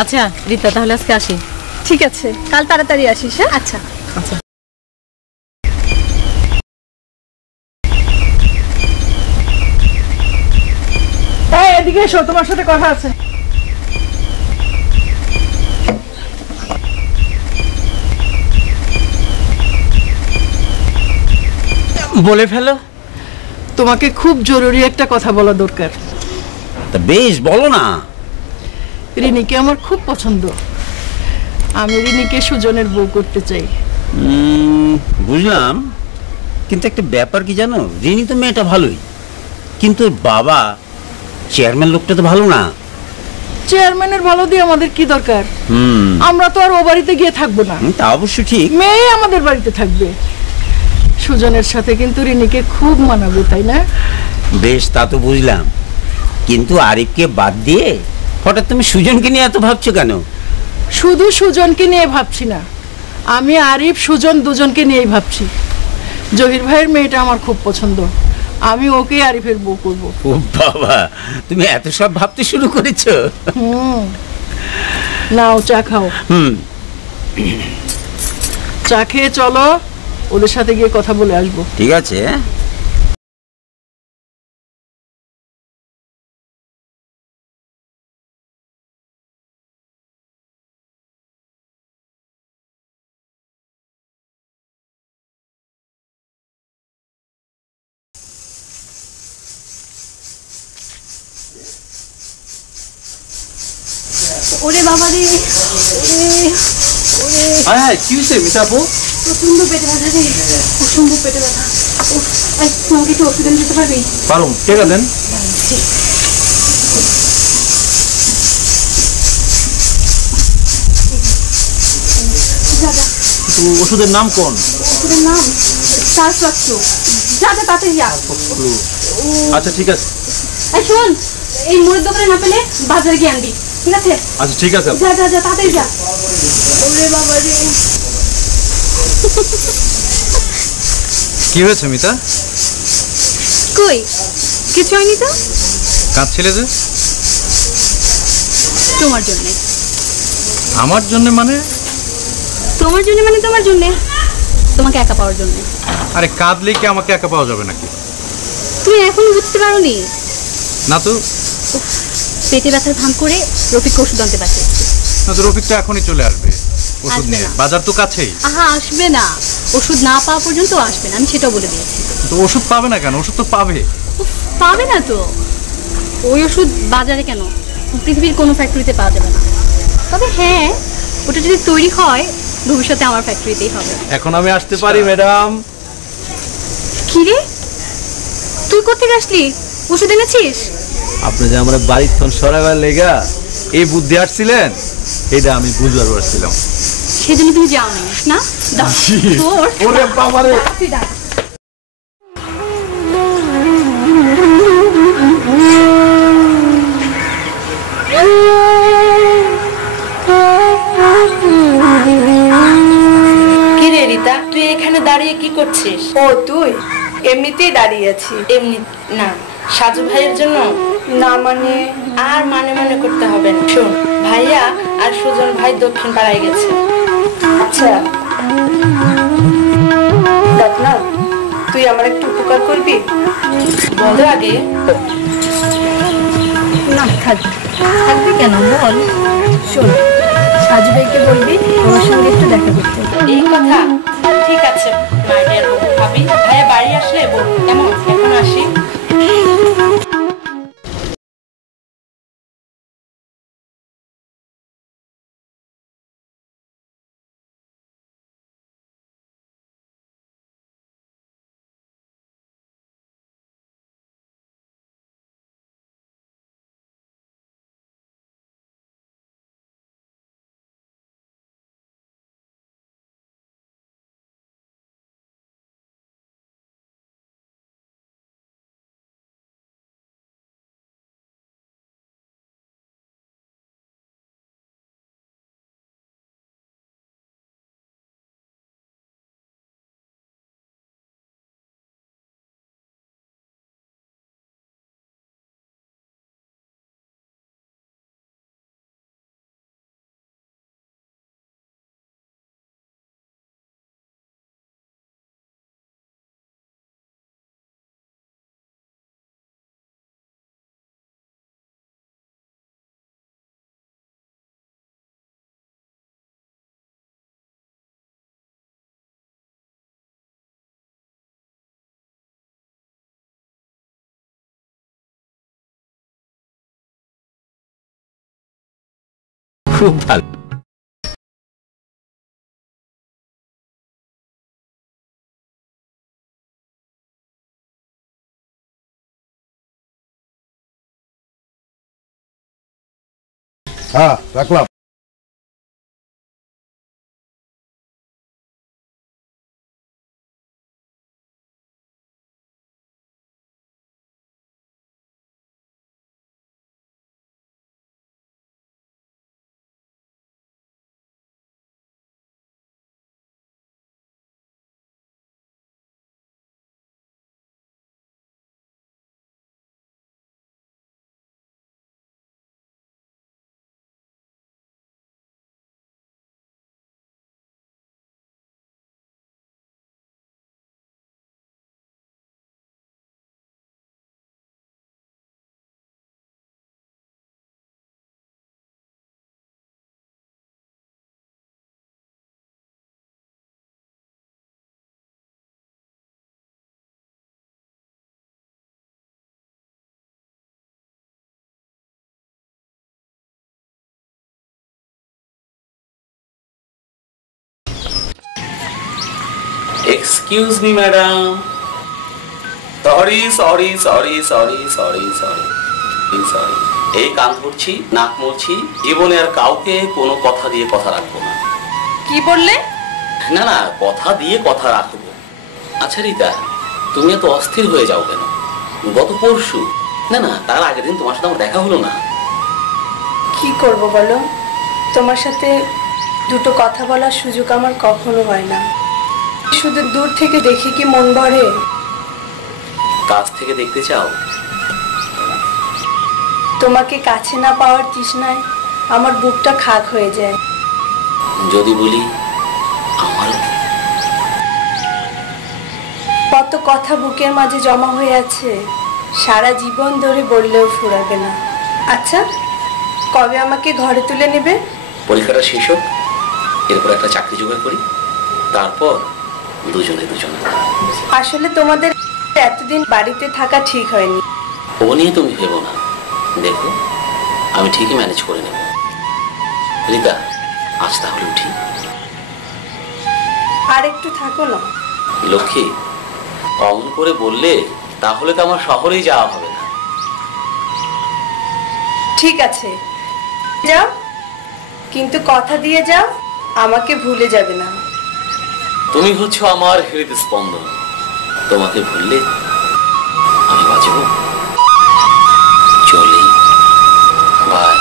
আচ্ছা রিতা, তাহলে আজকে আসি। ঠিক আছে, কাল তাড়াতাড়ি আসিস। হ্যাঁ, আচ্ছা আচ্ছা। এদিকে এসো, তোমার সাথে কথা আছে। বলে ফেলো। তোমাকে খুব জরুরি একটা কথা বলা দরকার। তা বেশ, বলো না। রিনিকে আমার খুব পছন্দ। আমি রিনিকে সুজনের বউ করতে চাই। বুঝলাম, কিন্তু একটা ব্যাপার কি জানো, রিনি তো মেয়েটা ভালোই, কিন্তু ওর বাবা চেয়ারম্যান লোকটা তো ভালো না। চেয়ারম্যানের ভালো দিয়ে আমাদের কি দরকার? আমরা তো আর ও বাড়িতে গিয়ে থাকবো না। তা অবশ্য ঠিক, মেয়ে আমাদের বাড়িতে থাকবে। সুজনের সাথে কিন্তু রিনিকে খুব মানাবে, তাই না? বেশ, তা তো বুঝলাম, কিন্তু আরিফকে বাদ দিয়ে হঠাৎ তুমি সুজনকে নিয়ে এত ভাবছো কেন? শুধু সুজনকে নিয়ে ভাবছি না, আমি আরিফ সুজন দুজনকে নিয়েই ভাবছি। জহির ভাইয়ের মেয়েটা আমার খুব পছন্দ, আমি ওকে আরিফের বউ করবো। ও বাবা, তুমি এত সব ভাবতে শুরু করেছো? নাও চা খাও। চা খেয়ে চলো, ওদের সাথে গিয়ে কথা বলে আসবো। ঠিক আছে। ওরে বাবা রে, হ্যাঁ, কি হয়েছে মিতা আপু? প্রচন্ড পেটে ব্যথা রে, অসম্ভব পেটে ব্যথা। তোমাকে একটু ওষুধ এনে দিতে পারবি? পারুম, টেকা দেন। ওষুধের নাম কোন? ওষুধের নাম স্টার ফ্লাক্সো। যা যা তাড়াতাড়ি যা। আচ্ছা ঠিক আছে। এই শোন, এই মুড়ির দোকানে না পেলে বাজারে গিয়ে আনবি, ঠিক আছে? আচ্ছা ঠিক আছে। যা যা যা তাড়াতাড়ি যা। ওরে বাবা রে। কি হয়েছে মিতা? কই কিছু হয়নি তো। কাঁদছিলে যে? তোমার জন্য। আমার জন্য মানে? তোমার জন্য মানে তোমার জন্য, তোমাকে একা পাওয়ার জন্য। আরে কাঁদলে কি আমাকে একা পাওয়া যাবে নাকি? তুমি এখন বুঝতে পারোনি? না তো। পেটে ব্যথার ভান করে রফিককে ওষুধ আনতে পাঠিয়েছি। না তো, রফিকটা এখনই চলে আসবে ওষুধ নিয়ে, বাজার তো কাছেই। আহা, আসবে না, ওষুধ না পাওয়া পর্যন্ত আসবে না, আমি সেটাও বলে দিয়েছি। তো ওষুধ পাবে না কেন? ওষুধ তো পাবে। পাবে না তো, ওই ওষুধ বাজারে কেন, পৃথিবীর কোনো ফ্যাক্টরিতে পাওয়া যাবে না। তবে হ্যাঁ, ওটা যদি তৈরি হয় ভবিষ্যতে আমার ফ্যাক্টরিতেই হবে। এখন আমি আসতে পারি ম্যাডাম? কি রে, তুই কোথেকে আসলি? ওষুধ এনেছিস? আপনি যে আমরা বাড়ির ফোন সরাবার লেগা এই বুদ্ধি আসছিলেন, এটা আমি বুঝবার পারছিলাম। সেজন্য তুমি যাও না? ওরে বাবারে। কি রে রিতা, তুই এখানে দাঁড়িয়ে কি করছিস? ও তুই? এমনিতেই দাঁড়িয়ে আছি। এমনি না, সাজু ভাইয়ের জন্য। না মানে? আর মানে মানে করতে হবে না। শোন, ভাইয়া আর সুজন ভাই দক্ষিণ পাড়ায় গেছে। আচ্ছা দেখ না, তুই আমার একটু উপকার করবি? বল আগে। না থাকবি কেন, বল। শোন, সাজু ভাইকে বলবি আমার সঙ্গে একটু দেখা করতে। এই কথা? ঠিক আছে মাই ডিয়ার ভাবি, ভাইয়া বাড়ি আসলে বল। কেমন, এখন আসি। খুব ভালো। হ্যাঁ, রাখলাম। Excuse me madam, sorry sorry sorry sorry sorry sorry sorry. এই কান ধরছি, নাক মুছছি, জীবনে আর কাউকে কোনো কথা দিয়ে কথা রাখবো না। কি বললে? না না, কথা দিয়ে কথা রাখবো। আচ্ছা রিতা, তুমি এত অস্থির হয়ে যাও কেন? গত পরশু, না না তার আগের দিন তোমার সাথে আমার দেখা হলো না। কি করব বলো, তোমার সাথে দুটো কথা বলার সুযোগ আমার কখনো হয় না। শুধু দূর থেকে দেখে কি মন ভরে? কাছ থেকে দেখতে চাও? তোমাকে কাছে না পাওয়ার তৃষ্ণায় আমার বুকটা খাক হয়ে যায়। যদি বলি আমারও। কত কথা বুকের মাঝে জমা হয়ে আছে, সারা জীবন ধরে বললেও ফুরাবে না। আচ্ছা, কবে আমাকে ঘরে তুলে নেবে? পরীক্ষাটা শেষ হোক, এরপর একটা চাকরি জোগাড় করি, তারপর দুজনে দুজনে। আসলে তোমাদের এতদিন বাড়িতে থাকা ঠিক হয়নি। ও নিয়ে তুমি ভেবো না, দেখো আমি ঠিকই ম্যানেজ করে নেব। রিতা, আজ তাহলে উঠি। আর একটু থাকো না। লক্ষ্মী, অমন করে বললে তাহলে তো আমার শহরেই যাওয়া হবে না। ঠিক আছে, যাও, কিন্তু কথা দিয়ে যাও আমাকে ভুলে যাবে না। তুমি হচ্ছে আমার হৃদস্পন্দন, তোমাকে ভুললে আমি বাঁচব? চলি, বাই।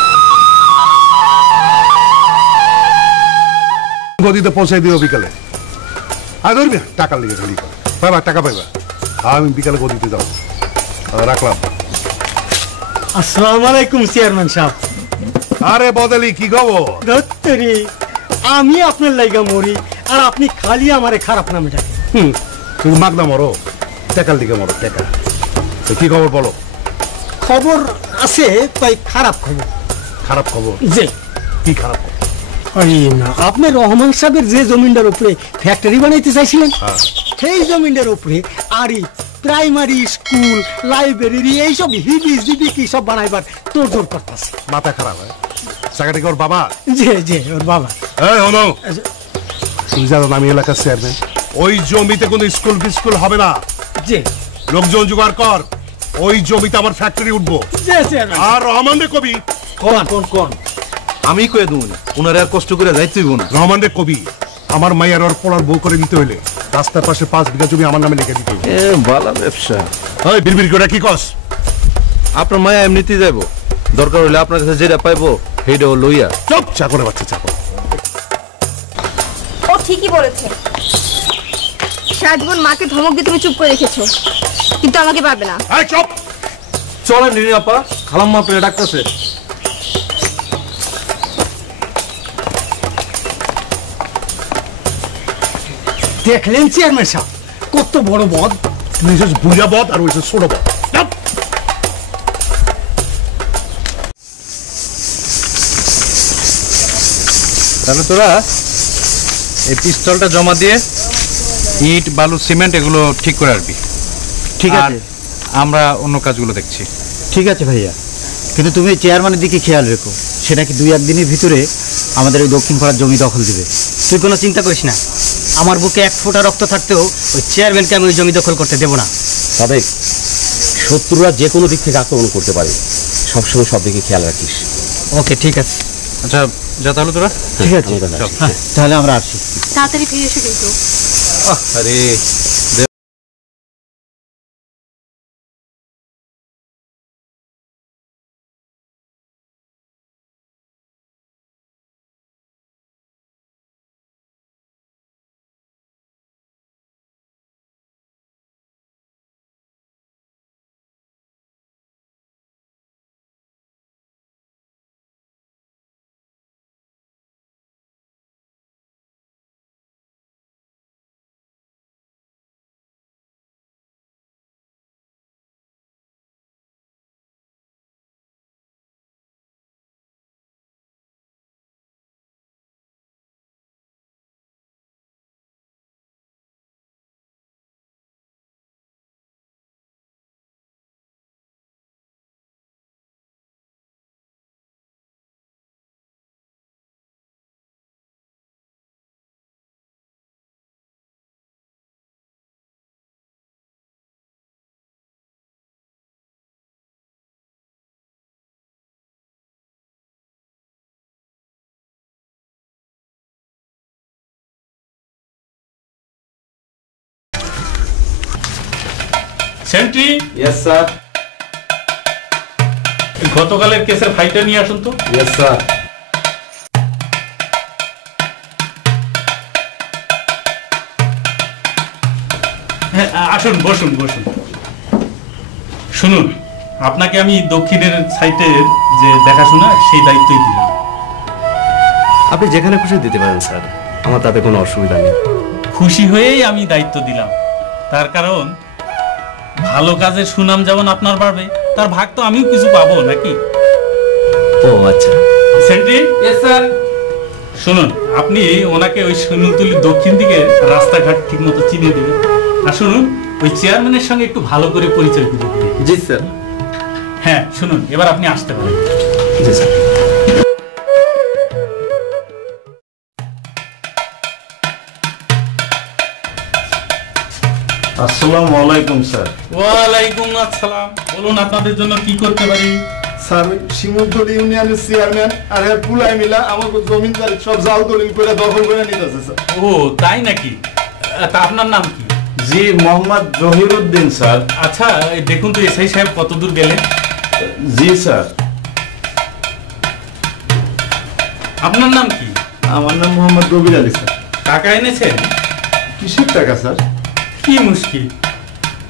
গদিতে পৌঁছাই দিও বিকালে। আর ধরবি না, টাকা লেগে খালি পাইবা, টাকা পাইবা। আমি বিকালে গদিতে যাবো। রাখলাম। আসসালামু আলাইকুম চেয়ারম্যান সাহেব। আরে বদলি, কি খবর? দত্তরি, আমি আপনার লাইগা মরি আর আপনি খালি আমারে খারাপ নামে ডাকেন। তুমি মাগনা মরো, টাকার দিকে মরো, টাকা। তো কি খবর বলো? খবর আছে, তাই খারাপ খবর। খারাপ খবর? যে কি খারাপ খবর? আরে না, আপনি রহমান সাহেবের যে জমিনটার উপরে ফ্যাক্টরি বানাইতে চাইছিলেন, সেই জমিনটার উপরে আরই প্রাইমারি স্কুল, লাইব্রেরি, এইসব হিবি জিবি কি সব বানাইবার তোর জোর করতেছে। মাথা খারাপ হয়? চাকরি ওর বাবা? যে ওর বাবা। এই হলো, তুই জানো আমি এলাকার চেয়ারম্যান। ওই জমিতে কোনো স্কুল ফিস্কুল হবে না। যে লোকজন জোগাড় কর, ওই জমিতে আমার ফ্যাক্টরি উঠবো। যে চেয়ারম্যান। আর রহমান রে কবি, কোন আমি কয়ে দেবো না, ওনার আর কষ্ট করে যাইতেইব না। রহমান রে কবি আমার মাইয়ার ওর পোলার বউ করে দিতে হইলে রাস্তার পাশে 5 বিঘা জমি আমার নামে লিখে দিতে হইবে। ভালো ব্যবসা। ওই বিড়বিড় করে কি কস? আপনার মায়া এমনিতেই যাইবো, দরকার হলে আপনার কাছে যেটা পাইবো সেইটাও লইয়া। চুপ, চাকরে বাচ্চা চাকর। ও ঠিকই বলেছে। সারা জীবন মাকে ধমক দিয়ে তুমি চুপ করে রেখেছো, কিন্তু আমাকে পারবে না। এই চুপ। চলেন রিনি আপা, খালাম্মা আপনার ডাকতেছে। দেখলেন চেয়ারম্যান সাহেব কত বড় বদ? তুমি হচ্ছে বুঝা বদ আর ওই ছোট বদ। তাহলে তোরা এই পিস্তলটা জমা দিয়ে ইট, বালু, সিমেন্ট এগুলো ঠিক করে আসবি। ঠিক আছে, আমরা অন্য কাজগুলো দেখছি। ঠিক আছে ভাইয়া, কিন্তু তুমি চেয়ারম্যানের দিকে খেয়াল রেখো। সেটা কি 2-1 দিনের ভিতরে আমাদের ওই দক্ষিণ পাড়ার জমি দখল দিবে। তুই কোনো চিন্তা করিস না, আমার বুকে 1 ফোঁটা রক্ত থাকতেও ওই চেয়ারম্যানকে আমি ওই জমি দখল করতে দেবো না। সাদেক, শত্রুরা যে কোনো দিক থেকে আক্রমণ করতে পারে, সবসময় সব দিকে খেয়াল রাখিস। ওকে, ঠিক আছে। আচ্ছা যা তাহলে তোরা। ঠিক আছে, হ্যাঁ, তাহলে আমরা আসি। তাড়াতাড়ি ফিরে এসো কিন্তু। আরে সেন্ট্রি। Yes sir. গতকালের কেসের ফাইলটা নিয়ে আসুন তো। Yes sir. হ্যাঁ, আসুন, বসুন বসুন। শুনুন, আপনাকে আমি দক্ষিণের সাইটের যে দেখাশোনা সেই দায়িত্বই দিলাম। আপনি যেখানে খুশি দিতে পারেন স্যার, আমার তাতে কোনো অসুবিধা নেই। খুশি হয়েই আমি দায়িত্ব দিলাম, তার কারণ ভালো কাজের সুনাম যেমন আপনার বাড়বে, তার ভাগ তো আমিও কিছু পাবো নাকি। ও আচ্ছা। সেন্ট্রি। Yes sir. শুনুন, আপনি ওনাকে ওই শিমুলতলির দক্ষিণ দিকে রাস্তাঘাট ঠিক মতো চিনিয়ে দেবেন। আর শুনুন, ওই চেয়ারম্যানের সঙ্গে একটু ভালো করে পরিচয় করে দেবেন। জি স্যার। হ্যাঁ শুনুন, এবার আপনি আসতে পারেন। জি স্যার। আসসালামু আলাইকুম স্যার। ওয়ালাইকুম আসসালাম। বলুন আপনাদের জন্য কি করতে পারি। স্যার, ওই শিমুলতলি ইউনিয়নের চেয়ারম্যান আর এর পুলাই মিলা আমাকে জমিদারি সব জাল দলিল করে দখল করে নিতেছে স্যার। ও তাই নাকি? তা আপনার নাম কি? জি, মোহাম্মদ জহিরুদ্দিন স্যার। আচ্ছা, এই দেখুন তো এসআই সাহেব কত দূর গেলেন। জি স্যার। আপনার নাম কি? আমার নাম মোহাম্মদ রবির আলী স্যার। টাকা এনেছেন? কিসের টাকা স্যার? কি মুশকিল,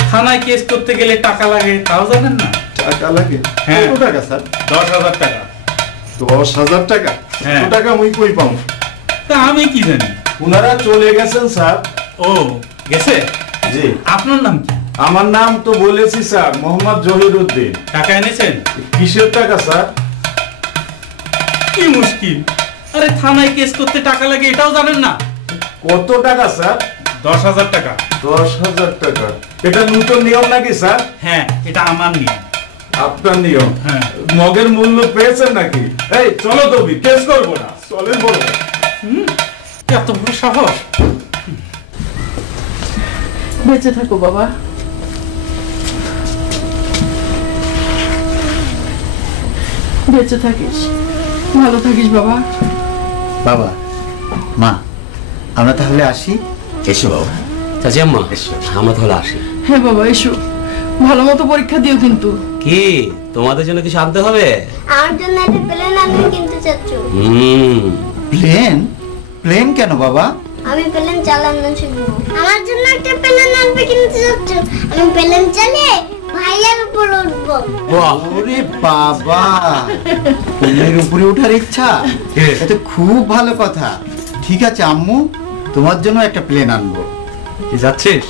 থানায় কেস করতে গেলে টাকা লাগে, তাও জানেন না? টাকা লাগে? হ্যাঁ। কত টাকা স্যার? 10,000 টাকা। 10,000 টাকা? হ্যাঁ। কত টাকা মুই কই পাবো? তা আমি কি জানি। ওনারা চলে গেছেন স্যার। ও গেছে? জি। আপনার নাম কি? আমার নাম তো বলেছি স্যার, মোহাম্মদ জহিরুদ্দিন। টাকা এনেছেন? কিসের টাকা স্যার? কি মুশকিল, আরে থানায় কেস করতে টাকা লাগে, এটাও জানেন না? কত টাকা স্যার? 10,000 টাকা। 10,000 টাকা? এটা নতুন নিয়ম নাকি স্যার? হ্যাঁ, এটা আমার নিয়ম। আপনার নিয়ম? হ্যাঁ। মগের মূল্য পেয়েছেন নাকি? এই চলো তবে কেস করবো না, চলেন বড়। এত বড় সাহস! বেঁচে থাকো বাবা। বেঁচে থাকিস, ভালো থাকিস বাবা। বাবা, মা, আমরা তাহলে আসি। এসো বাবা। চাচি আম্মা, আমরা তাহলে আসি। হ্যাঁ বাবা, এসো। ভালো মতো পরীক্ষা দিও কিন্তু। কি তোমাদের জন্য কিছু আনতে হবে? আমার জন্য একটা প্লেন আনবে কিন্তু চাচু। প্লেন? প্লেন কেন বাবা? আমি প্লেন চালানো শিখবো। আমার জন্য একটা প্লেন আনবে কিন্তু চাচু। আমি প্লেন চালিয়ে ভাইয়ের উপর উঠবো। ওরে বাবা, প্লেনের উপরে ওঠার ইচ্ছা? এটা খুব ভালো কথা। ঠিক আছে আম্মু, তোমার জন্য একটা প্লেন আনবো। কি যাচ্ছিস?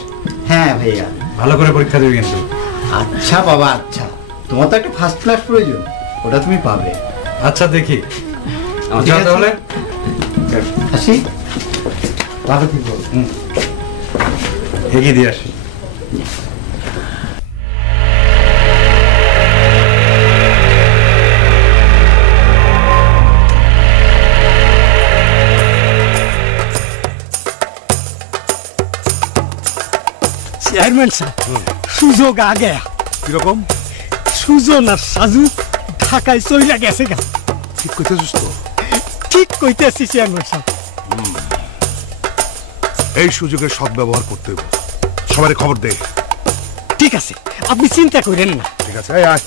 হ্যাঁ ভাইয়া। ভালো করে পরীক্ষা দিবি কিন্তু। আচ্ছা বাবা, আচ্ছা। তোমার তো একটা ফার্স্ট ক্লাস প্রয়োজন, ওটা তুমি পাবে। আচ্ছা দেখি। আচ্ছা তাহলে আসি। ভালো থেকো। এগিয়ে দিয়ে আসি। চেয়ারম্যান স্যার সুযোগ আগে কিরকম? সুজন আর সাজু ঢাকায় চইলা গেছে গা। ঠিক কইতেছিস তো? ঠিক কইতেছি চেয়ারম্যান স্যার। এই সুযোগের সদ্ব্যবহার করতে হবে, সবারই খবর দে। ঠিক আছে, আপনি চিন্তা করেন না। ঠিক আছে, আয় আয়।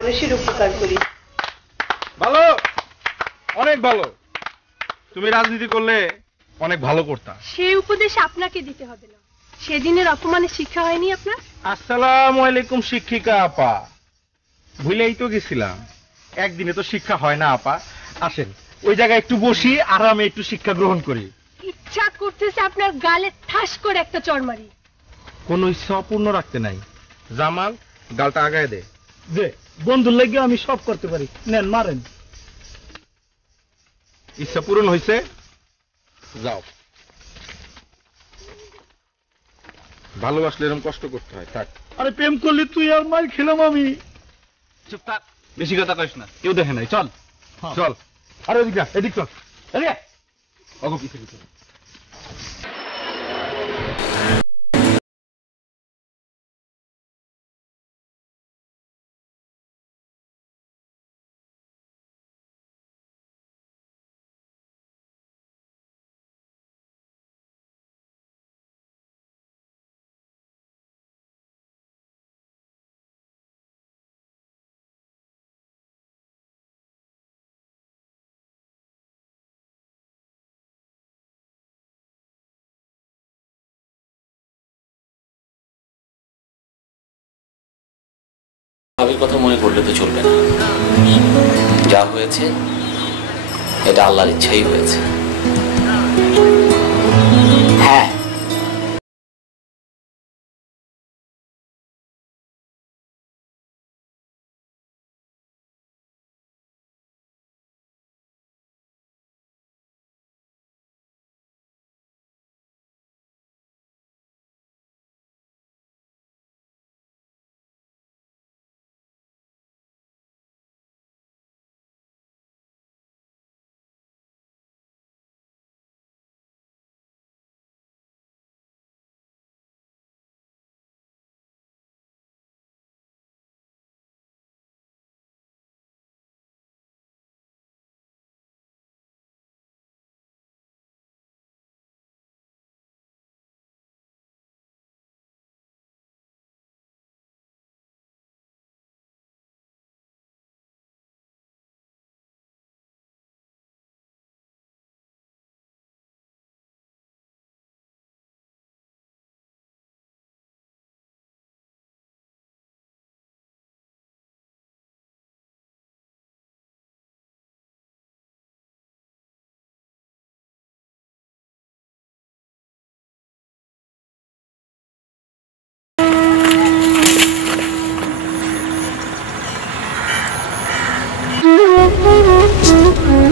মানুষের উপকার করি। ভালো, অনেক ভালো। তুমি রাজনীতি করলে অনেক ভালো করতা। সেই উপদেশ আপনাকে দিতে হবে না। সেদিনের অপমানে শিক্ষা হয়নি আপনার? আসসালামু আলাইকুম শিক্ষিকা আপা। ভুলেই তো গেছিলাম, একদিনে তো শিক্ষা হয় না আপা। আসেন ওই জায়গায় একটু বসি, আরামে একটু শিক্ষা গ্রহণ করি। ইচ্ছা করতেছে আপনার গালে ঠাস করে একটা চড় মারি। কোন ইচ্ছা অপূর্ণ রাখতে নাই। জামাল, গালটা আগায় দে। যে বন্ধুর লেগে আমি সব করতে পারি, নেন মারেন। ইচ্ছা পূরণ হয়েছে, যাও। ভালোবাসলে এরকম কষ্ট করতে হয়, থাক। আরে প্রেম করলে তুই আর মার খেলাম আমি। চুপ থাক, বেশি কথা কইস না, কেউ দেখে নাই। চল চল, আরে এদিক এদিক চল, এদিকে অগো পিছে পিছে। ভাবির কথা মনে করলে তো চলবে না। যা হয়েছে এটা আল্লাহর ইচ্ছাই হয়েছে। হ্যাঁ,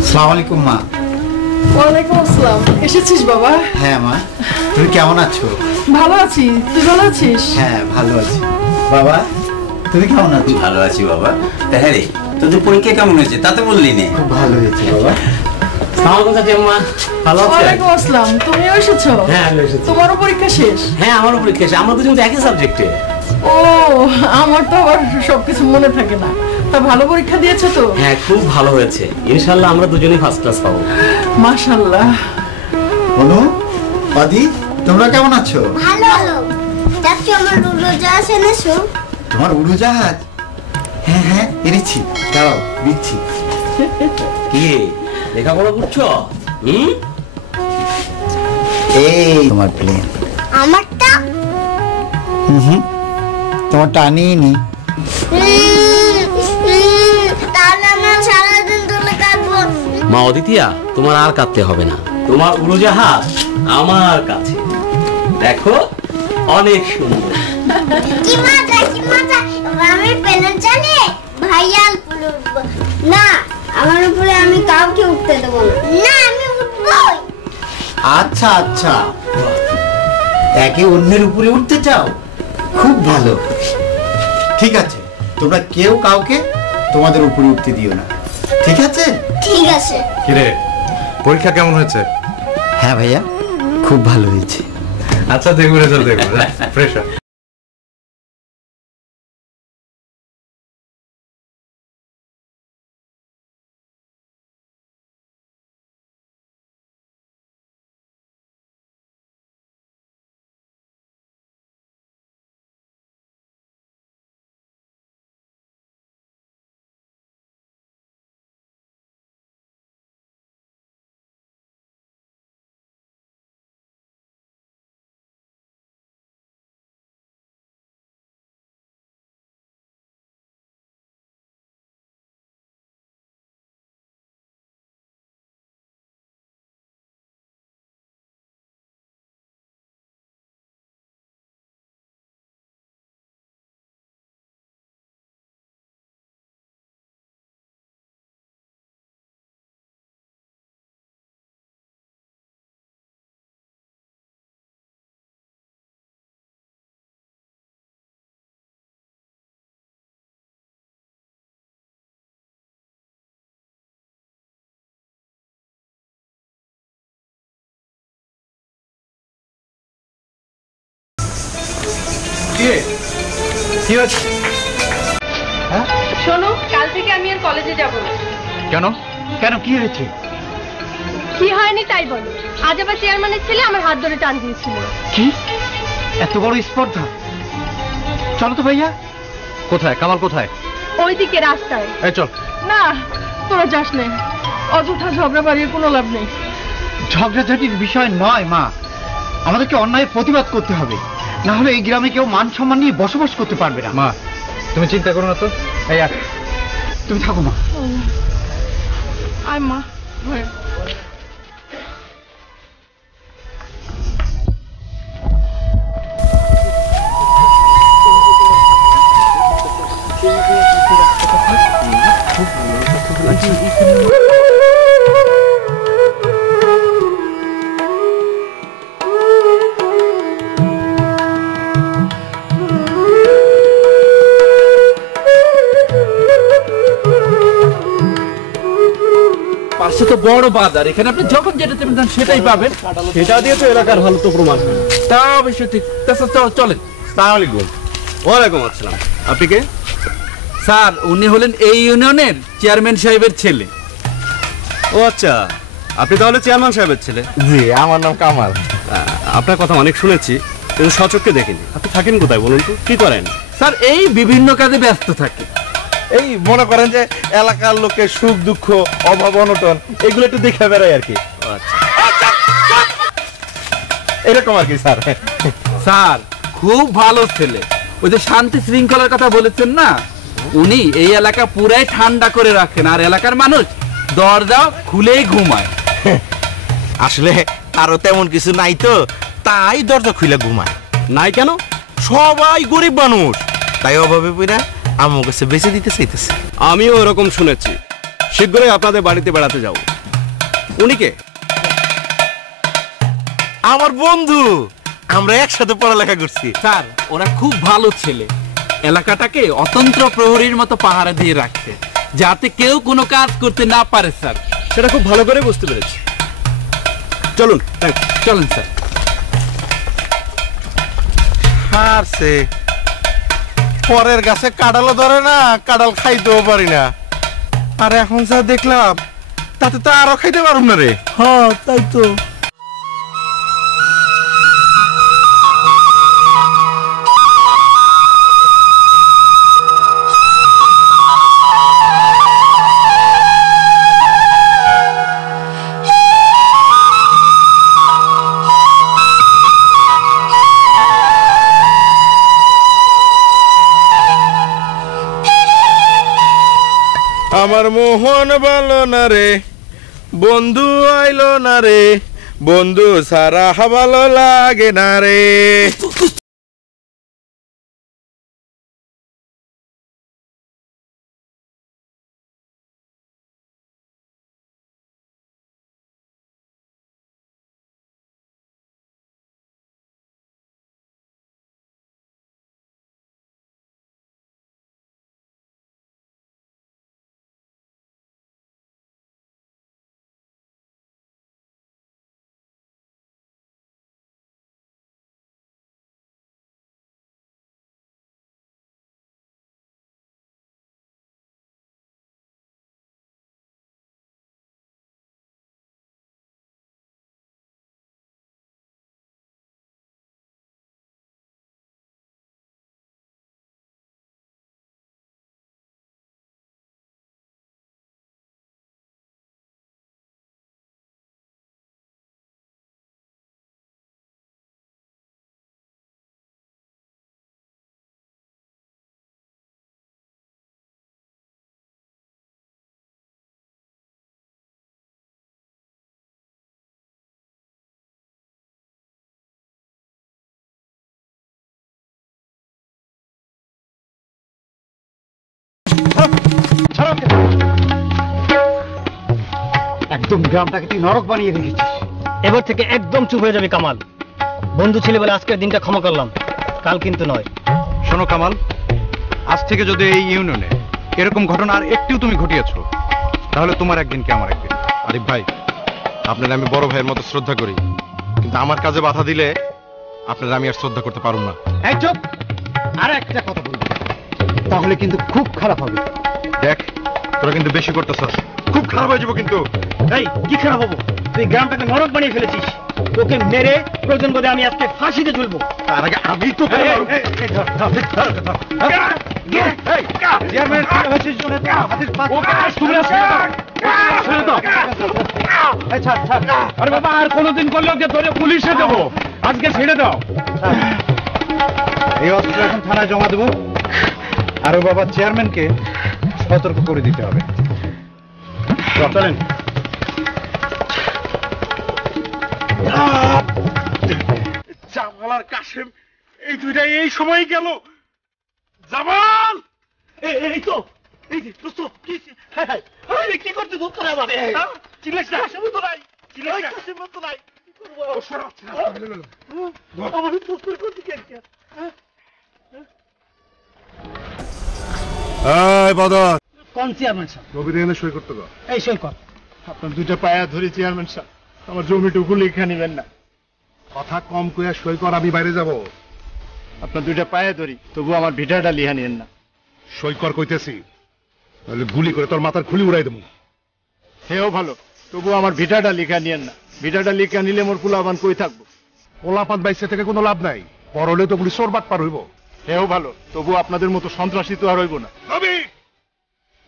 আসসালামু আলাইকুম মা। ওয়ালাইকুম আসসালাম। এসেছিস বাবা? হ্যাঁ মা, তুমি কেমন আছো? ভালো আছি, তুই ভালো আছিস? হ্যাঁ ভালো আছি। বাবা তুমি কেমন আছো? ভালো আছি বাবা। হ্যাঁ রে, তোদের পরীক্ষা কেমন হয়েছে তা তো বললি না। খুব ভালো হয়েছে বাবা। ওয়ালাইকুম আসসালাম। তুমিও এসেছো? হ্যাঁ আমি এসেছি। তোমারও পরীক্ষা শেষ? হ্যাঁ আমারও পরীক্ষা শেষ। আমরা দুজন একই সাবজেক্টে। ও, আমার তো আবার সবকিছু মনে থাকে না। তা ভালো পরীক্ষা দিয়েছো তো? হ্যাঁ খুব ভালো হয়েছে, ইনশাআল্লাহ আমরা দুজনেই ফার্স্ট ক্লাস পাবো। মাশাআল্লাহ। অনু, আদি তোমরা কেমন আছো? ভালো ভালো। চাচু আমার উড়োজাহাজ এনেছো? তোমার উড়োজাহাজ? হ্যাঁ হ্যাঁ এনেছি, দাঁড়াও দিচ্ছি। কি লেখাপড়া করছো? এই তোমার প্লেন। আমারটা? তোমারটা আনিনি। তাহলে আমরা সারাদিন ধরে কাটবো। মা অদিতিয়া, তোমার আর কাঁদতে হবে না, তোমার উড়োজাহাজ আমার কাছে। দেখো অনেক সুন্দর। কি মজা কি মজা। আমি প্লেন চালিয়ে ভাইয়াল উঠবো। না, আমার উপরে আমি কাউকে উঠতে দেবো না। না আমি উঠবই। আচ্ছা আচ্ছা, একে অন্যের উপরে উঠতে চাও? খুব ভালো, ঠিক আছে। তোমরা কেউ কাউকে তোমাদের উপরে উঠতে দিও না, ঠিক আছে? ঠিক আছে। কিরে, পরীক্ষা কেমন হয়েছে? হ্যাঁ ভাইয়া, খুব ভালো হয়েছে। আচ্ছা দেখবো রেজাল্ট, দেখবো ফ্রেশ। কি হচ্ছে? শোনো, কাল থেকে আমি আর কলেজে যাব না। কেন কেন কি হয়েছে? কি হয়নি তাই বলো। আজ আবার চেয়ারম্যানের ছেলে আমার হাত ধরে টান দিয়েছিল। কি এত বড় স্পর্ধা? চলো তো ভাইয়া। কোথায় কামাল, কোথায়? ওইদিকে রাস্তায়। এই চল। না, তোরা যাস না, অযথা ঝগড়া বাড়িয়ে কোনো লাভ নেই। ঝগড়াঝাটির বিষয় নয় মা, আমাদেরকে অন্যায় প্রতিবাদ করতে হবে, না হলে এই গ্রামে কেউ মান সম্মান নিয়ে বসবাস করতে পারবে না। মা তুমি চিন্তা করো না তো, এই তুমি থাকো মা। আয় মা, ঘরে। পাশে তো বড় বাজার, এখানে আপনি যখন যেটা চান সেটাই পাবেন। সেটা দিয়ে তো এলাকার ভালো তো প্রমাণ হয়। তা অবশ্যই ঠিক। চলেন। আসসালামু আলাইকুম। ওয়ালাইকুম আসসালাম। আপনি কে? স্যার, উনি হলেন এই ইউনিয়নের চেয়ারম্যান সাহেবের ছেলে। ও আচ্ছা, আপনি তাহলে চেয়ারম্যান সাহেবের ছেলে? জি, আমার নাম কামাল। আপনার কথা অনেক শুনেছি, কিন্তু সচক্ষে দেখিনি। আপনি থাকেন কোথায় বলুন তো, কি করেন? স্যার, এই বিভিন্ন কাজে ব্যস্ত থাকে। এই মনে করেন যে এলাকার লোকের সুখ দুঃখ অভাব অনটন এগুলো একটু দেখে বেড়াই আর কি। এরকম আর কি স্যার। স্যার খুব ভালো ছেলে। ওই যে শান্তি শৃঙ্খলার কথা বলেছেন না, উনি এই এলাকা পুরাই ঠান্ডা করে রাখেন, আর এলাকার মানুষ দরজা খুলেই ঘুমায়। আসলে আরো তেমন কিছু নাই তো, তাই দরজা খুলে ঘুমায়। নাই কেন? সবাই গরিব মানুষ, তাই অভাবে পড়া আমার কাছে বেঁচে দিতে চাইতেছে। আমিও এরকম শুনেছি। শীঘ্রই আপনাদের বাড়িতে বেড়াতে যাব। উনি কে? আমার বন্ধু, আমরা একসাথে পড়ালেখা করছি। স্যার ওরা খুব ভালো ছেলে, এলাকাটাকে অতন্ত্র প্রহরীর মতো পাহারা দিয়ে রাখছে যাতে কেউ কোনো কাজ করতে না পারে স্যার। সেটা খুব ভালো করে বুঝতে পেরেছি। চলুন চলুন স্যার। হারছে, পরের গাছে কাঁঠালও ধরে না, কাঁঠাল খাইতেও পারি না। আর এখন যা দেখলাম তাতে তো আরো খাইতে পারুম না রে। হ্যাঁ তাই তো। আমার মোহন ভালো না রে, বন্ধু আইলো না রে, বন্ধু সারা ভালো লাগে না রে। একদম গ্রামটাকে তুই নরক বানিয়ে রেখেছিস। এবার থেকে একদম চুপ হয়ে যাবে কামাল। বন্ধু ছেলে বলে আজকের দিনটা ক্ষমা করলাম, কাল কিন্তু নয়। শোনো কামাল, আজ থেকে যদি এই ইউনিয়নে এরকম ঘটনা আর একটু তুমি ঘটিয়েছো, তাহলে তোমার একদিন কি আমার একদিন। আরিফ ভাই, আপনার আমি বড় ভাইয়ের মতো শ্রদ্ধা করি, কিন্তু আমার কাজে বাধা দিলে আপনার আমি আর শ্রদ্ধা করতে পারুম না। এই চুপ! আর একটা কথা বলবো, তাহলে কিন্তু খুব খারাপ হবে। দেখ, তোরা কিন্তু বেশি করতেছস, খুব খারাপ হয়ে যাবো কিন্তু। এই কি খারাপ হবো? তুই গ্রামটাকে নরক বানিয়ে ফেলেছিস। তোকে মেরে প্রয়োজন বোধে আমি আজকে ফাঁসিতে ঝুলবো। তার আগে আমি তো আরে বাবা, আর কোনোদিন করলে ওকে ধরে পুলিশে দেবো, আজকে ছেড়ে দাও। এই অস্ত্র এখন থানায় জমা দেবো, আর ও বাবা চেয়ারম্যানকে সতর্ক করে দিতে হবে। চলেন। জামাল আর কাশেম এই দুইটা এই সময় গেল। জামাল, এই তো এই যে দোস্ত, কি করতে দোস্ত রে বাবা? চিল্লাস না, কাশেম তো নাই, চিল্লাস না, কাশেম তো নাই। কি করব? ও সরা আমার দোস্ত করতে কি? এই বাদর, কোন চেয়ারম্যান সাহেব? রবির এখানে সই করতে দাও। এই সই কর। আপনার দুইটা পায়া ধরি চেয়ারম্যান সাহেব, আমার জমিটুকু লিখে নেবেন না। কথা কম কইয়া সই কর, আমি বাইরে যাব। আপনার দুইটা পায়া ধরি, তবু আমার ভিটাটা লিখে নেন না। সই কর কইতেছি, তাহলে গুলি করে তোর মাথার খুলি উড়াই দেবো। হেও ভালো, তবু আমার ভিটাটা লিখা নিয়েন না। ভিটাটা লিখা নিলে মোর পোলাপান কই থাকবো? পোলাপান বাইসে থেকে কোনো লাভ নাই, পরলে তো পুলিশ চোরবাট পার হইব। হেও ভালো, তবু আপনাদের মতো সন্ত্রাসী তো আর হইব না।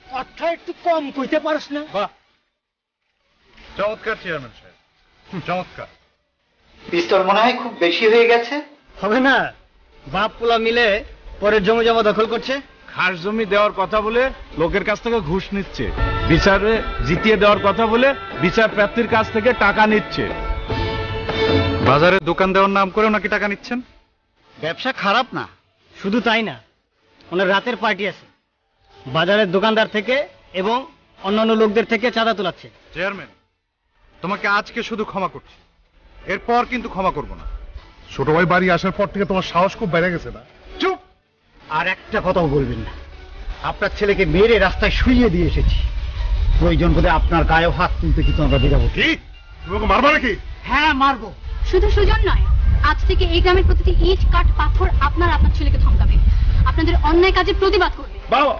কথা একটু কম কইতে পারিস না? চমৎকার চেয়ারম্যান সাহেব, চমৎকার। পিস্তল মনে হয় খুব বেশি হয়ে গেছে। হবে না, বাপ পোলা মিলে পরের জমি জমা দখল করছে। খাস জমি দেওয়ার কথা বলে লোকের কাছ থেকে ঘুষ নিচ্ছে, বিচারে জিতিয়ে দেওয়ার কথা বলে বিচার প্রার্থীর কাছ থেকে টাকা নিচ্ছে। বাজারে দোকান দেওয়ার নাম করে নাকি টাকা নিচ্ছেন? ব্যবসা খারাপ না, শুধু তাই না, ওনার রাতের পার্টি আছে, বাজারের দোকানদার থেকে এবং অন্যান্য লোকদের থেকে চাঁদা তোলাচ্ছে। চেয়ারম্যান, তোমাকে আজকে শুধু ক্ষমা করছি, এরপর কিন্তু ক্ষমা করব না। ছোট ভাই বাড়ি আসার পর থেকে তোমার সাহস খুব বেড়ে গেছে না? চুপ! আর একটা কথাও বলবেন না। আপনার ছেলেকে মেরে রাস্তায় শুইয়ে দিয়ে এসেছি। প্রয়োজন বোধে আপনার গায়ে হাত তুলতে কিন্তু আমরা বেরাবো। কি তোমাকে মারবো নাকি? হ্যাঁ মারবো। শুধু সুজন নয়, আজ থেকে এই গ্রামের প্রতিটি ইট কাঠ পাথর আপনার ছেলেকে ধমকাবে, আপনাদের অন্যায় কাজে প্রতিবাদ করবে। বাবা,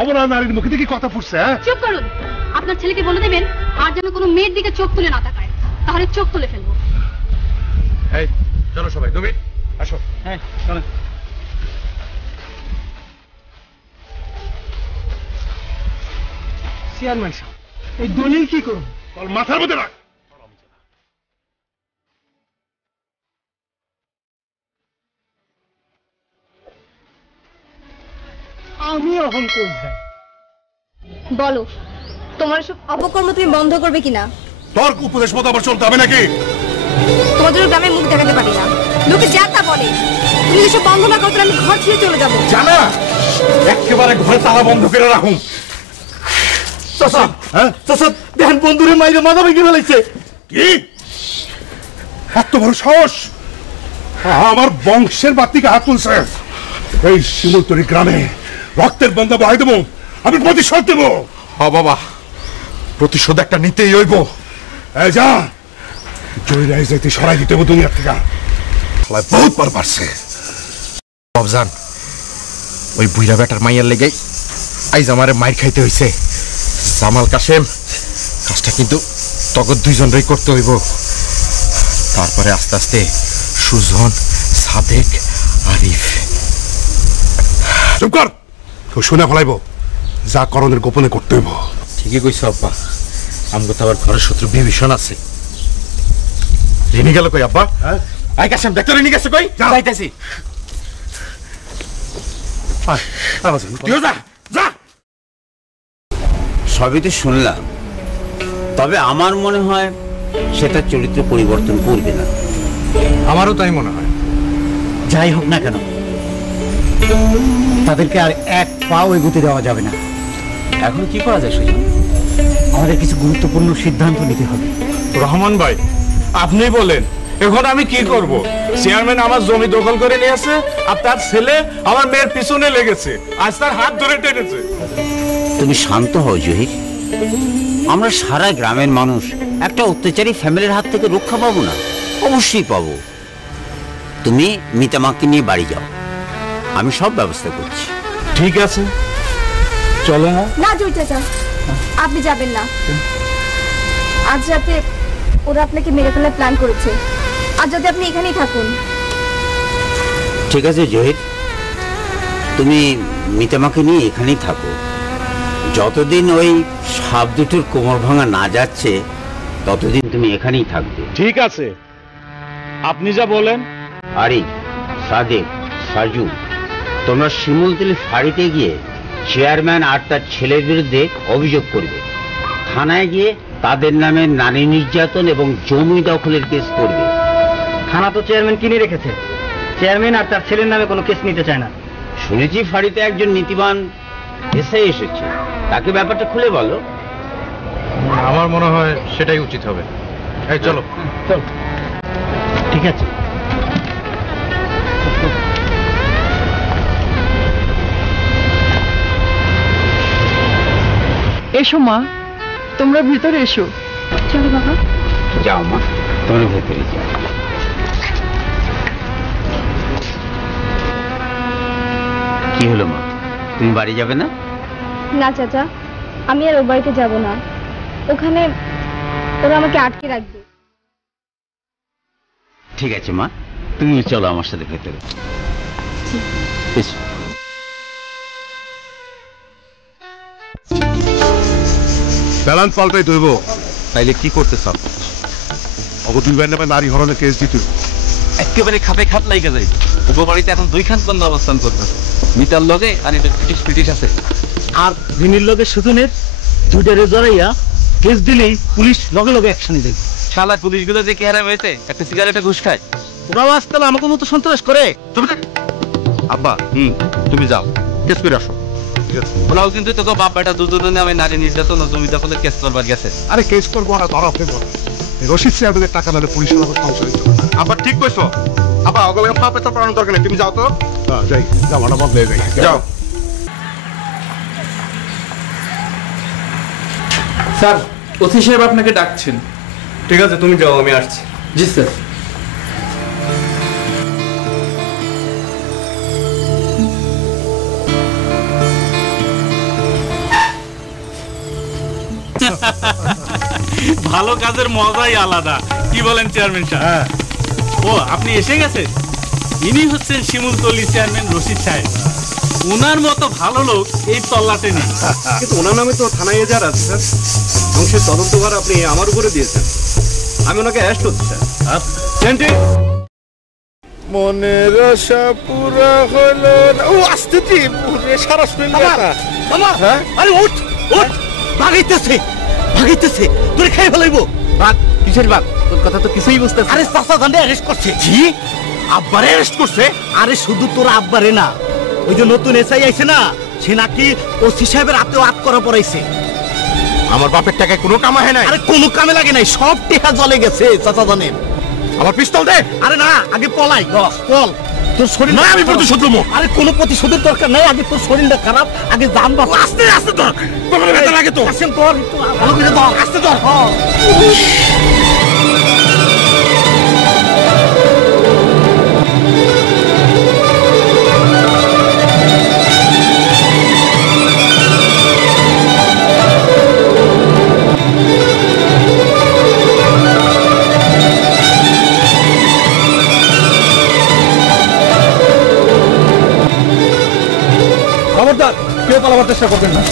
অবলা নারীর মুখে দেখি কথা ফুটছে। হ্যাঁ, চুপ করুন। আপনার ছেলেকে বলে দেবেন আর যেন কোনো মেয়ের দিকে চোখ তুলে না তাকায়, তাহলে চোখ তুলে ফেলবো। এই চলো সবাই, তুমি আসো। হ্যাঁ চলো। চেয়ারম্যান সাহেব, এই দলিল কি করব? তোর মাথার মধ্যে রাখ। আমি এখন কই যাই? বলো, তোমার সব অপকর্ম তুমি বন্ধ করবে কিনা? তোর উপদেশ মতো আবার চলতে হবে নাকি? তোমাদের গ্রামে মুখ দেখাতে পারি না, লোকে যা তা বলে। তুমি এসব বন্ধ না করতে আমি ঘর ছেড়ে চলে যাবো। জানা একেবারে ঘরে তালা বন্ধ করে রাখুন। চাচা, হ্যাঁ চাচা দেখেন বন্ধুরে মাইরে মাথা ভেঙে ফেলাইছে। কি এত বড় সাহস? আমার বংশের বাতিকে হাত তুলছে। এই শিমুলতলি গ্রামে রক্তের বন্ধা বহাই দেবো, আমি প্রতিশোধ দেবো। হ বাবা, প্রতিশোধ একটা নিতেই হইব। এই যা, জয়রাই যাইতে সরাই দিতে হবে দুনিয়ার থেকে। বহুত বার পারছে বাবজান, ওই বুইরা বেটার মাইয়ার লেগে আইজ আমারে মাইর খাইতে হইছে। জামাল কাশেম, কাজটা কিন্তু তখন দুইজনই করতে হইব। তারপরে আস্তে আস্তে সুজন, সাদেক, আরিফ। চুপ কর, কেউ শুনে ফেলাইব। যা করণের গোপনে করতে হইব। ঠিকই কইছ আব্বা, আমগো তো আবার ঘরের শত্রু বিভীষণ আছে। রিনি গেল কই আব্বা? আই কাশেম, দেখতো রিনি গেছে কই? যাইতাছি। তুইও যা, যা। সবই তো শুনলাম, তবে আমার মনে হয় সে তার চরিত্র পরিবর্তন করবে না। আমারও তাই মনে হয়। যাই হোক না কেন, তাদেরকে আর এক পাও এগুতে দেওয়া যাবে না। এখন কি করা যায় সুজন? আমাদের কিছু গুরুত্বপূর্ণ সিদ্ধান্ত নিতে হবে। রহমান ভাই, আপনি বলেন এখন আমি কি করব? চেয়ারম্যান আমার জমি দখল করে নিয়েছে, আর তার ছেলে আমার মেয়ের পিছনে লেগেছে, আজ তার হাত ধরে টেনেছে। তুমি শান্ত হও জহির। আমরা সারা গ্রামের মানুষ একটা অত্যাচারী ফ্যামিলির হাত থেকে রক্ষা পাবো না? অবশ্যই পাবো। তুমি মিতামাকে নিয়ে বাড়ি যাও, আমি সব ব্যবস্থা করছি। ঠিক আছে, চলো না। না জয় চাচা, আপনি যাবেন না। আজ রাতে ওরা আপনাকে মেরে ফেলার প্ল্যান করেছে। আজ রাতে আপনি এখানেই থাকুন। ঠিক আছে জহির, তুমি মিতামাকে নিয়ে এখানেই থাকো। যতদিন ওই সাপ দুটোর কোমর ভাঙা না যাচ্ছে ততদিন তুমি এখানেই থাকবে। ঠিক আছে, আপনি যা বলেন। আরিফ, সাদেক, সাজু, তোমরা শিমুলতলি ফাঁড়িতে গিয়ে চেয়ারম্যান আর তার ছেলের বিরুদ্ধে অভিযোগ করবে। থানায় গিয়ে তাদের নামে নারী নির্যাতন এবং জমি দখলের কেস করবে। থানা তো চেয়ারম্যান কিনে রেখেছে, চেয়ারম্যান আর তার ছেলের নামে কোনো কেস নিতে চায় না। শুনেছি ফাঁড়িতে একজন নীতিবান এসে এসেছে, তাকে ব্যাপারটা খুলে বলো। আমার মনে হয় সেটাই উচিত হবে। এই চলো। চল। ঠিক আছে। এসো মা, তোমরা ভিতরে এসো। চলো বাবা। যাও মা, তোমরা ভেতরে যাও। কি হলো মা, তুমি বাড়ি যাবে না? না চাচা, আমি আর ওর বাড়িতে যাব না। ওখানে ওরা আমাকে আটকে রাখবে। ঠিক আছে মা, তুমি চলো আমার সাথে ভেতরে। এসো। ব্যালান্স পাল্টাই তৈব। তাইলে কি করতে চাও? অগো দুই ভাই নামে নারী হরণের কেস দিত। একেবারে খাপে খাপ লাইগা যাই। ওগো বাড়িতে এখন দুই খান বন্ধ অবস্থান করতেছে, মিতার লগে আর এটা ব্রিটিশ আছে। আর ভিনির লগে সুজনের দুইটারে জড়াইয়া কেস দিলেই পুলিশ লগে লগে অ্যাকশনে দেবে। শালা পুলিশগুলো যে কেহারা হয়েছে, একটা সিগারেটে ঘুষ খায়। ওরাও আজকাল আমাকে মতো সন্ত্রাস করে। আব্বা, তুমি যাও, কেস করে আসো। ওরাও কিন্তু তোকে বাপ বেটা দুজনে নামে নারী নির্যাতন ও জমি দখলের কেস করবার গেছে। আরে কেস করবো না, ধরা ফেলবো। রশিদ সাহেবের টাকা নালে পুলিশ সংসারে চলে না। আবার ঠিক কইছো। আবার অগলে ফা পেতে পারানোর দরকার নেই, তুমি যাও তো। যাই, জামাটা বদলে যাই। যাও। স্যার, ওসি সাহেব আপনাকে ডাকছেন। ঠিক আছে, তুমি যাও, আমি আসছি। জি স্যার। ভালো কাজের মজাই আলাদা, কি বলেন চেয়ারম্যান সাহেব? ও আপনি এসে গেছেন? ইনি হচ্ছেন শিমুলতলি চেয়ারম্যান রশিদ সাহেব। ওনার মতো ভালো লোক এই তল্লাটে নেই। কিন্তু ওনার নামে তো থানায় এজাহার আছে স্যার। ধ্বংসের তদন্তভার আপনি আমার উপরে দিয়েছেন। আমি ওনাকে অ্যারেস্ট করছি স্যার। মনের আশা পুরা হলো না। ও আসতে দি সারা শরীর ব্যথা। মামা, আরে উঠ উঠ, ভাগাইতেছে ভাগাইতেছে, তোরে খাই ফেলাইবো। বাঘ কিসের বাঘ? তোর কথা তো কিছুই বুঝতেছি। আরে চাচা জানে অ্যারেস্ট করছে। জি, আব্বারে অ্যারেস্ট করছে? আরে শুধু তোর আব্বারে না, ওই যে নতুন এসআই আইছে না, সে নাকি ওসি সাহেবের হাতেও হাত করা পড়াইছে। আমার বাপের টাকায় কোনো কামা হয় নাই। আরে কোনো কামে লাগে নাই, সব টেকা জলে গেছে চাচা জানেন। আমার পিস্তল দে। আরে না, আগে পলাই চল। তোর শরীর না, আমি প্রতিশোধ নেবো। আরে কোনো প্রতিশোধের দরকার নাই, আগে তোর শরীরটা খারাপ, আগে জান বাঁচা। আস্তে আস্তে ধর, তোমার ব্যথা লাগে তো। আসেন তোর একটু ভালো করে ধর, আস্তে ধর। খবরদার কেউ পালাবার চেষ্টা করবেন না।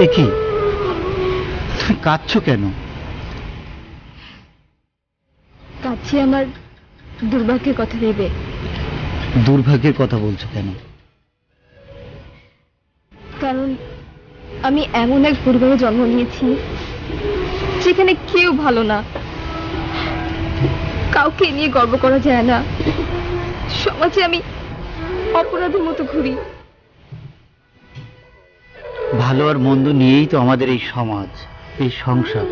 দেখি তুমি কাঁদছো কেন? কাছে আমার দুর্ভাগ্যের কথা ভেবে। দুর্ভাগ্যের কথা বলছো কেন? কারণ আমি এমন এক পরিবারে জন্ম নিয়েছি যেখানে কেউ ভালো না, কাউকে নিয়ে গর্ব করা যায় না। সমাজে আমি অপরাধের মতো ঘুরি। ভালো আর মন্দ নিয়েই তো আমাদের এই সমাজ, এই সংসার।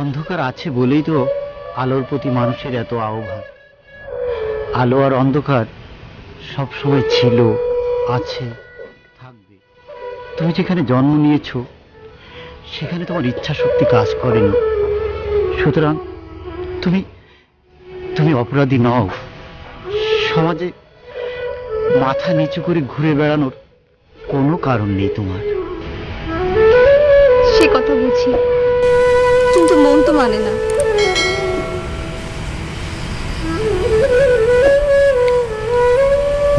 অন্ধকার আছে বলেই তো আলোর প্রতি মানুষের এত আহ্বান। আলো আর অন্ধকার সবসময় ছিল, আছে, থাকবে। তুমি যেখানে জন্ম নিয়েছো সেখানে তোমার ইচ্ছা শক্তি কাজ করেনি, সুতরাং তুমি তুমি অপরাধী নও। সমাজে মাথা নিচু করে ঘুরে বেড়ানোর কোনো কারণ নেই তোমার। সে কথা বুঝি, কিন্তু মন তো মানে না।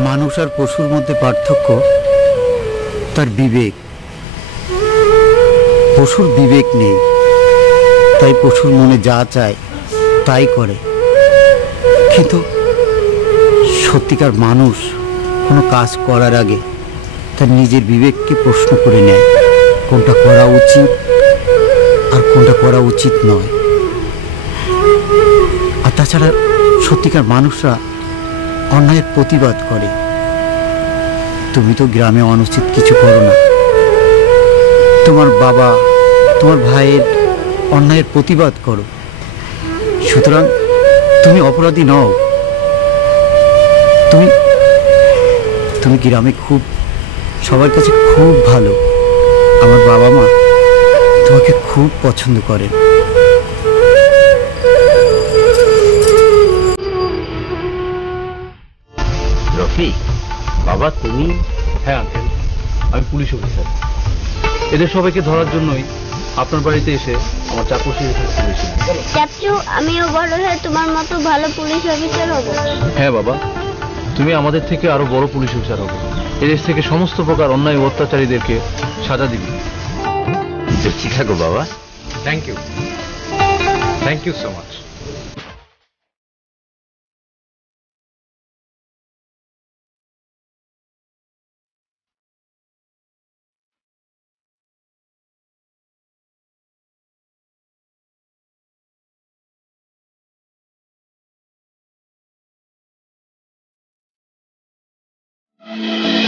মানুষ আর পশুর মধ্যে পার্থক্য তার বিবেক। পশুর বিবেক নেই, তাই পশুর মনে যা চায় তাই করে। কিন্তু সত্যিকার মানুষ কোনো কাজ করার আগে তার নিজের বিবেককে প্রশ্ন করে নেয়, কোনটা করা উচিত আর কোনটা করা উচিত নয়। আর তাছাড়া সত্যিকার মানুষরা অন্যায়ের প্রতিবাদ করে। তুমি তো গ্রামে অনুচিত কিছু করো না, তোমার বাবা তোমার ভাইয়ের অন্যায়ের প্রতিবাদ করো, সুতরাং তুমি অপরাধী নও। তুমি তুমি গ্রামে খুব সবার কাছে খুব ভালো। আমার বাবা মা তোমাকে খুব পছন্দ করেন। রফিক, বাবা তুমি? হ্যাঁ আঙ্কেল, আমি পুলিশ অফিসার। এদের সবাইকে ধরার জন্যই আপনার বাড়িতে এসে আমার চাকর শিখে থাকতে হয়েছিল। চাচু, আমিও বড় হয়ে তোমার মতো ভালো পুলিশ অফিসার হব। হ্যাঁ বাবা, তুমি আমাদের থেকে আরো বড় পুলিশ অফিসার হবে। এদেশ থেকে সমস্ত প্রকার অন্যায় ও অত্যাচারীদেরকে সাজা দিবি। ঠিক থাকো বাবা। Thank you, thank you so much. না